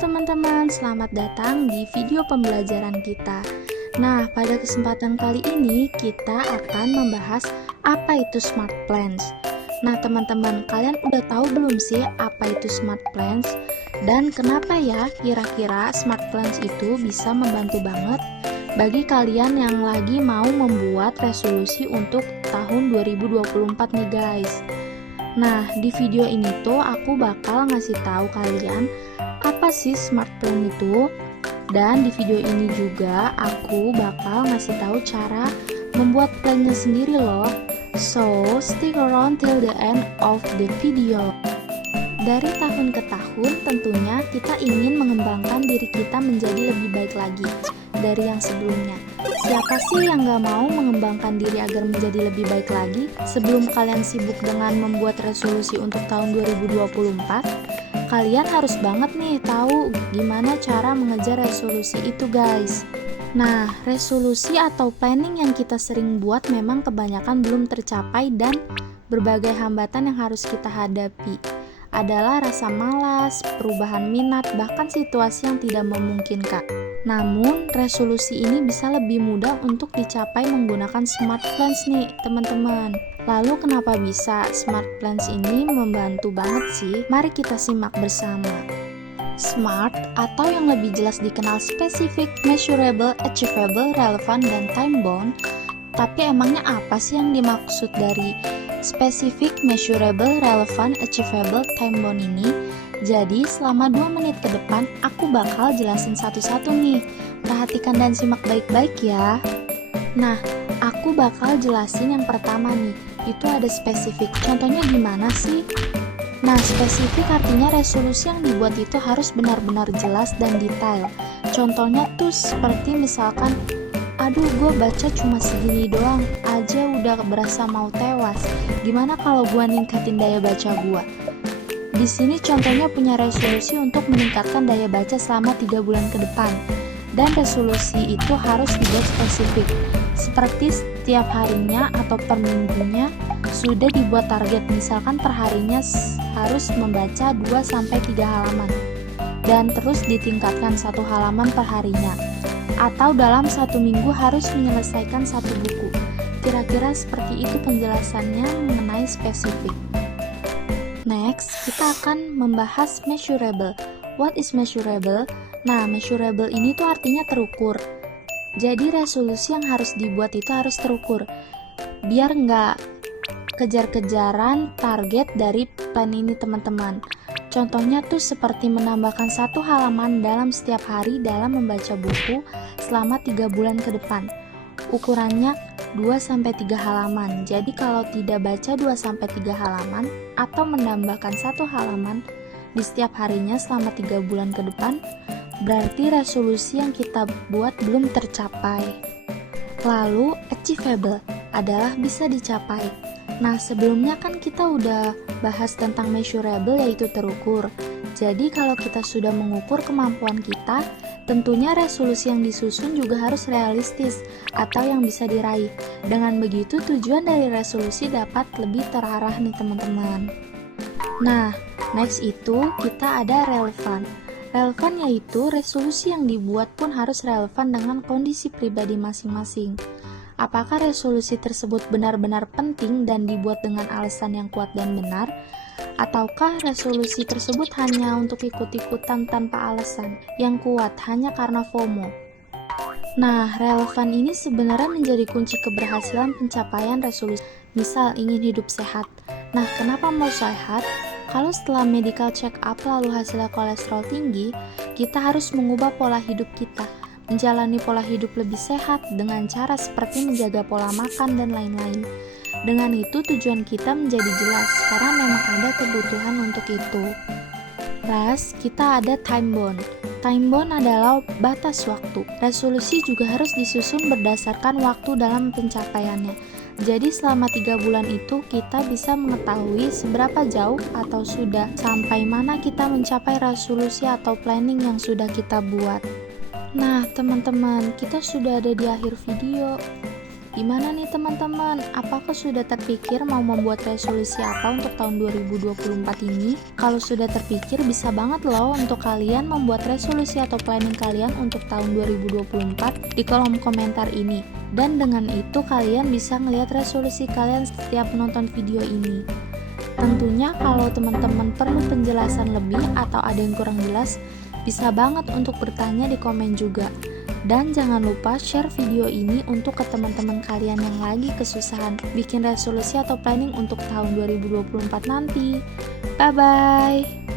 teman-teman, selamat datang di video pembelajaran kita. Nah, pada kesempatan kali ini kita akan membahas apa itu smart plans. Nah, teman-teman, kalian udah tahu belum sih apa itu smart plans? Dan kenapa ya kira-kira smart plans itu bisa membantu banget bagi kalian yang lagi mau membuat resolusi untuk tahun 2024 nih guys. Nah, di video ini tuh aku bakal ngasih tahu kalian apa sih smart plan itu, dan di video ini juga aku bakal ngasih tahu cara membuat plannya sendiri loh. So, stick around till the end of the video. Dari tahun ke tahun tentunya kita ingin mengembangkan diri kita menjadi lebih baik lagi dari yang sebelumnya. Siapa sih yang gak mau mengembangkan diri agar menjadi lebih baik lagi? Sebelum kalian sibuk dengan membuat resolusi untuk tahun 2024, kalian harus banget nih tahu gimana cara mengejar resolusi itu guys. Nah, resolusi atau planning yang kita sering buat memang kebanyakan belum tercapai dan berbagai hambatan yang harus kita hadapi adalah rasa malas, perubahan minat, bahkan situasi yang tidak memungkinkan. Namun, resolusi ini bisa lebih mudah untuk dicapai menggunakan smart plans nih, teman-teman. Lalu kenapa bisa smart plans ini membantu banget sih? Mari kita simak bersama. SMART atau yang lebih jelas dikenal specific, measurable, achievable, relevant, dan time bound. Tapi emangnya apa sih yang dimaksud dari specific, measurable, relevant, achievable, time bound ini? Jadi selama 2 menit ke depan aku bakal jelasin satu-satu nih. Perhatikan dan simak baik-baik ya. Nah, aku bakal jelasin yang pertama nih. Itu ada spesifik. Contohnya gimana sih? Nah, spesifik artinya resolusi yang dibuat itu harus benar-benar jelas dan detail. Contohnya tuh seperti misalkan, aduh gue baca cuma segini doang aja udah berasa mau tewas. Gimana kalau gue ningkatin daya baca gue? Di sini contohnya punya resolusi untuk meningkatkan daya baca selama 3 bulan ke depan. Dan resolusi itu harus dibuat spesifik. Seperti setiap harinya atau per minggunya sudah dibuat target, misalkan per harinya harus membaca 2-3 halaman dan terus ditingkatkan 1 halaman per harinya, atau dalam 1 minggu harus menyelesaikan 1 buku. Kira-kira seperti itu penjelasannya mengenai spesifik. Next, kita akan membahas measurable. What is measurable? Nah, measurable ini tuh artinya terukur. Jadi resolusi yang harus dibuat itu harus terukur, biar nggak kejar-kejaran target dari plan ini teman-teman. Contohnya tuh seperti menambahkan 1 halaman dalam setiap hari dalam membaca buku selama 3 bulan ke depan. Ukurannya 2-3 halaman. Jadi kalau tidak baca 2-3 halaman atau menambahkan 1 halaman di setiap harinya selama 3 bulan ke depan, berarti resolusi yang kita buat belum tercapai. Lalu achievable adalah bisa dicapai. Nah, sebelumnya kan kita udah bahas tentang measurable, yaitu terukur. Jadi kalau kita sudah mengukur kemampuan kita, tentunya resolusi yang disusun juga harus realistis atau yang bisa diraih. Dengan begitu tujuan dari resolusi dapat lebih terarah nih teman-teman. Nah, next itu kita ada relevan. Relevan yaitu resolusi yang dibuat pun harus relevan dengan kondisi pribadi masing-masing. Apakah resolusi tersebut benar-benar penting dan dibuat dengan alasan yang kuat dan benar? Ataukah resolusi tersebut hanya untuk ikut-ikutan tanpa alasan yang kuat hanya karena FOMO? Nah, relevan ini sebenarnya menjadi kunci keberhasilan pencapaian resolusi. Misal ingin hidup sehat. Nah, kenapa mau sehat? Kalau setelah medical check up lalu hasilnya kolesterol tinggi, kita harus mengubah pola hidup kita, menjalani pola hidup lebih sehat dengan cara seperti menjaga pola makan dan lain-lain. Dengan itu tujuan kita menjadi jelas, karena memang ada kebutuhan untuk itu. Last, kita ada time bound. Time bound adalah batas waktu. Resolusi juga harus disusun berdasarkan waktu dalam pencapaiannya. Jadi selama 3 bulan itu kita bisa mengetahui seberapa jauh atau sudah sampai mana kita mencapai resolusi atau planning yang sudah kita buat. Nah teman-teman, kita sudah ada di akhir video. Gimana nih teman-teman? Apakah sudah terpikir mau membuat resolusi apa untuk tahun 2024 ini? Kalau sudah terpikir, bisa banget loh untuk kalian membuat resolusi atau planning kalian untuk tahun 2024 di kolom komentar ini. Dan dengan itu kalian bisa melihat resolusi kalian setiap menonton video ini. Tentunya kalau teman-teman perlu penjelasan lebih atau ada yang kurang jelas, bisa banget untuk bertanya di komen juga. Dan jangan lupa share video ini untuk ke teman-teman kalian yang lagi kesusahan bikin resolusi atau planning untuk tahun 2024 nanti. Bye-bye!